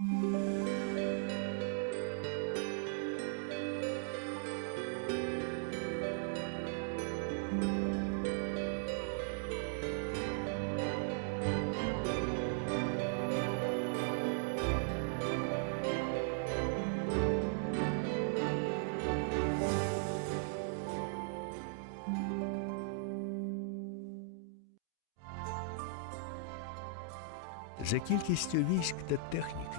Música За кількістю військ та техніки,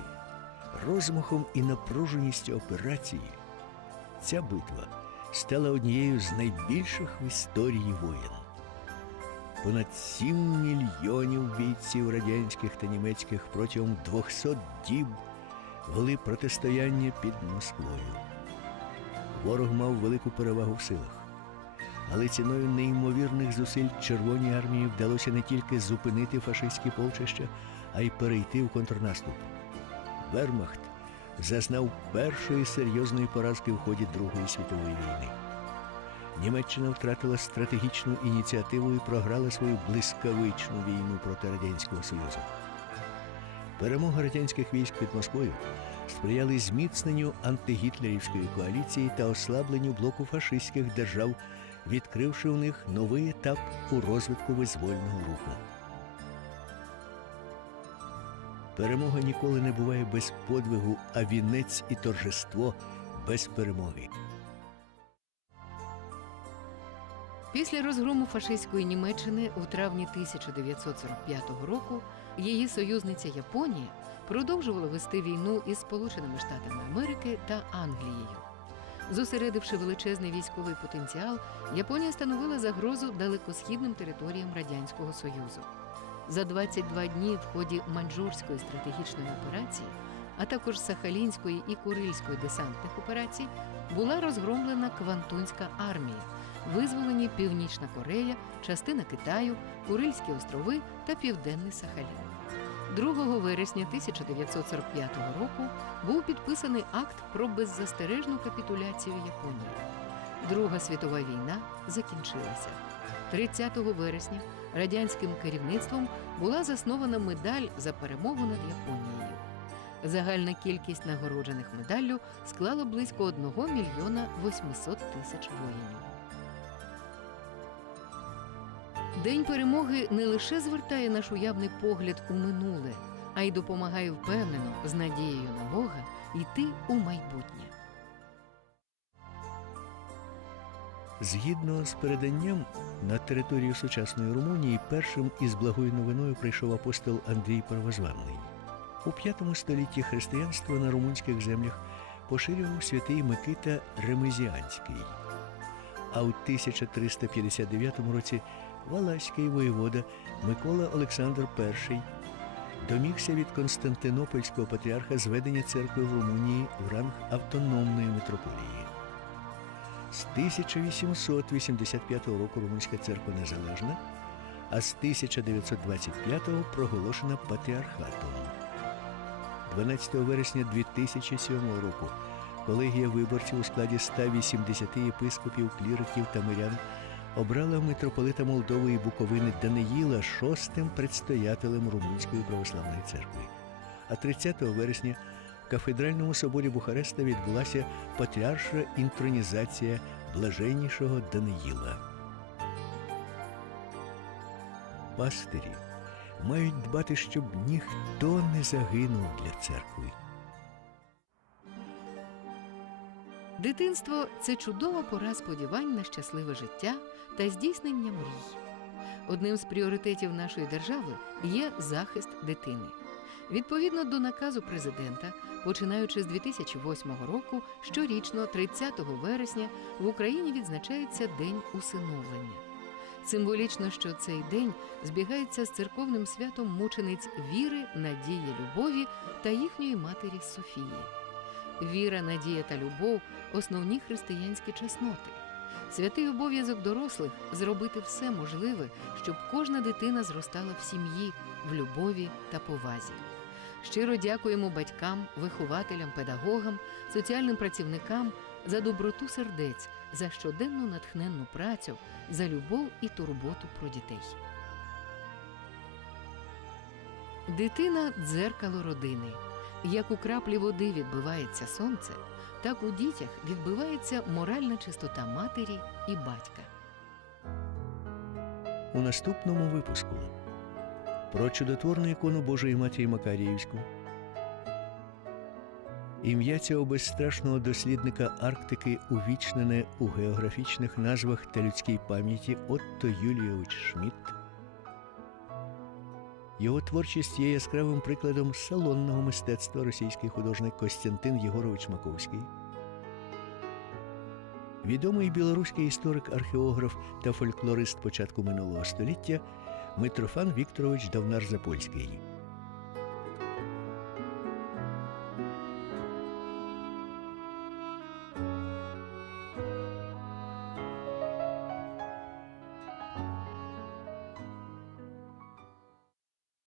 розмахом і напруженістю операції, ця битва стала однією з найбільших в історії воєн. Понад 7 мільйонів бійців радянських та німецьких протягом 200 діб вели протистояння під Москвою. Ворог мав велику перевагу в силах. Але ціною неймовірних зусиль Червоній армії вдалося не тільки зупинити фашистські полчища, а й перейти в контрнаступ. Вермахт зазнав першої серйозної поразки в ході Другої світової війни. Німеччина втратила стратегічну ініціативу і програла свою блискавичну війну проти Радянського Союзу. Перемога радянських військ під Москвою сприяли зміцненню антигітлерівської коаліції та ослабленню блоку фашистських держав, відкривши у них новий етап у розвитку визвольного руху. Перемога ніколи не буває без подвигу, а вінець і торжество без перемоги. Після розгрому фашистської Німеччини у травні 1945 року її союзниця Японія продовжувала вести війну із Сполученими Штатами Америки та Англією. Зосередивши величезний військовий потенціал, Японія становила загрозу далекосхідним територіям Радянського Союзу. За 22 дні в ході маньчжурської стратегічної операції, а також Сахалінської і Курильської десантних операцій, була розгромлена Квантунська армія, визволені Північна Корея, частина Китаю, Курильські острови та Південний Сахалін. 2 вересня 1945 року був підписаний акт про беззастережну капітуляцію Японії. Друга світова війна закінчилася. 30 вересня радянським керівництвом була заснована медаль за перемогу над Японією. Загальна кількість нагороджених медаллю склала близько 1 мільйона 800 тисяч воїнів. День перемоги не лише звертає наш уявний погляд у минуле, а й допомагає впевнено з надією на Бога йти у майбутнє. Згідно з переданням, на територію сучасної Румунії першим із благою новиною прийшов апостол Андрій Первозванний. У V столітті християнство на румунських землях поширював святий Микита Ремезіанський. А у 1359 році Валаський воєвода Микола Олександр І домігся від Константинопольського патріарха зведення церкви в Румунії в ранг автономної митрополії. З 1885 року Румунська церква незалежна, а з 1925 проголошена патріархатом. 12 вересня 2007 року колегія виборців у складі 180 єпископів, кліриків та мирян обрала митрополита Молдови і Буковини Даниїла шостим предстоятелем Румунської православної церкви. А 30 вересня кафедральному соборі Бухареста відбулася патріарша інтронізація блаженнішого Даниїла. Пастирі мають дбати, щоб ніхто не загинув для церкви. Дитинство це чудова пора сподівань на щасливе життя та здійснення мрій. Одним з пріоритетів нашої держави є захист дитини. Відповідно до наказу президента, починаючи з 2008 року, щорічно, 30 вересня, в Україні відзначається День усиновлення. Символічно, що цей день збігається з церковним святом мучениць віри, надії, любові та їхньої матері Софії. Віра, надія та любов основні християнські чесноти. Святий обов'язок дорослих зробити все можливе, щоб кожна дитина зростала в сім'ї, в любові та повазі. Щиро дякуємо батькам, вихователям, педагогам, соціальним працівникам за доброту сердець, за щоденну натхненну працю, за любов і турботу про дітей. Дитина дзеркало родини. Як у краплі води відбивається сонце, так у дітях відбивається моральна чистота матері і батька. У наступному випуску про чудотворну ікону Божої Матері Макаріївську. Ім'я цього безстрашного дослідника Арктики увічнене у географічних назвах та людській пам'яті Отто Юлійович Шмідт. Його творчість є яскравим прикладом салонного мистецтва російський художник Костянтин Єгорович Маковський. Відомий білоруський історик, археограф та фольклорист початку минулого століття Митрофан Вікторович Давнар Запольський.